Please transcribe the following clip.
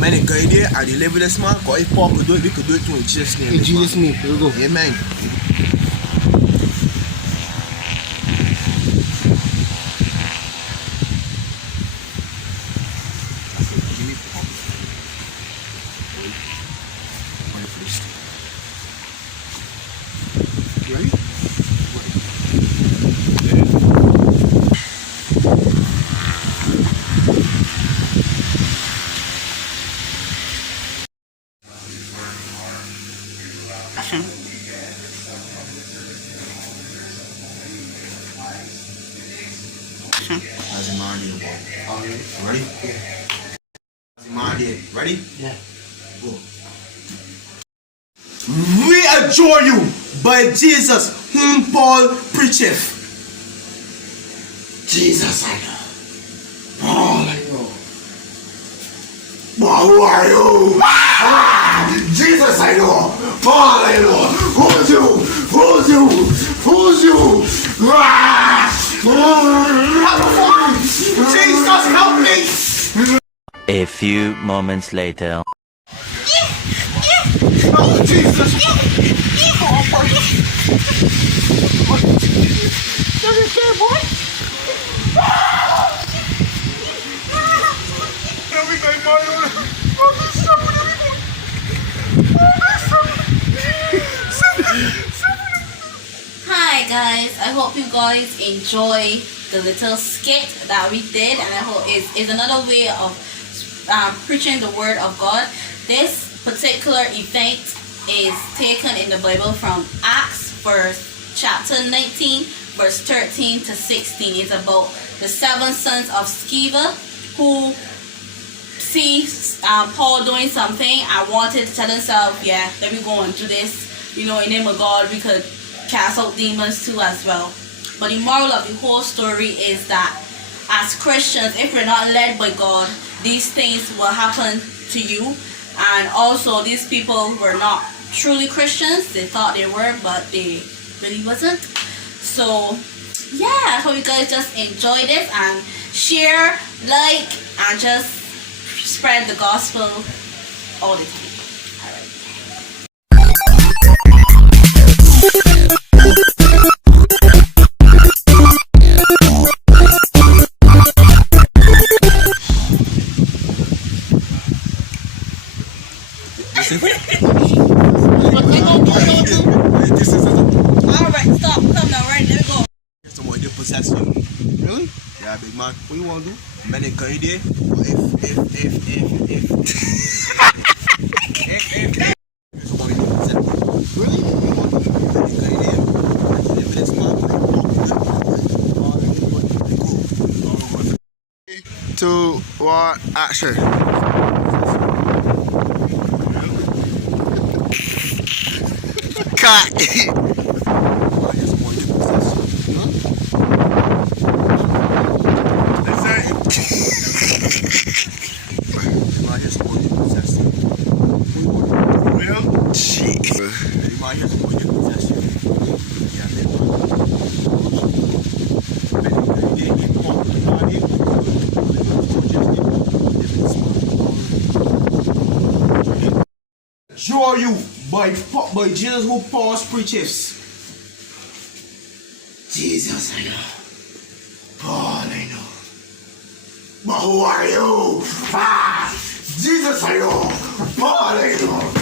Man, it guide there and deliver this man. Because if Paul could do it, we could do it too in Jesus' name. In Jesus' name, here we go. Amen. Ready? Action. Action. As a man, you ready? Yeah. As a man, ready? Yeah. Go. We adjure you by Jesus, whom Paul preacheth. Jesus, I know. Paul, I know. But who are you? Jesus, I know. Paul, I know. Who's you? Who's you? Who's you? Jesus, help me! A few moments later. Oh, Jesus! Hi guys, I hope you guys enjoy the little skit that we did, and I hope it's another way of preaching the word of God. This particular event is taken in the Bible from Acts chapter 19 verse 13 to 16. It's about the 7 sons of Skeva who see Paul doing something and wanted to tell themselves, yeah, let me go and do this, in the name of God. We could cast out demons too as well. But the moral of the whole story is that as Christians, if we're not led by God, these things will happen to you. And also, these people were not truly Christians. They thought they were, but they really wasn't. So yeah, I hope you guys just enjoy this and share, like, and just spread the gospel all the time. Alright, stop. Come now, right? Let go. Someone they possess you. Really? Yeah, big man. What you want to do? Man, they guide there. If someone they possess you. Really? What you want to do? Man, they guide there and deliver this man. Two, one, action. Cut. Draw you by Jesus who Paul preaches. Jesus, I know. Paul, I know. But who are you? Jesus, I know. Paul, I know.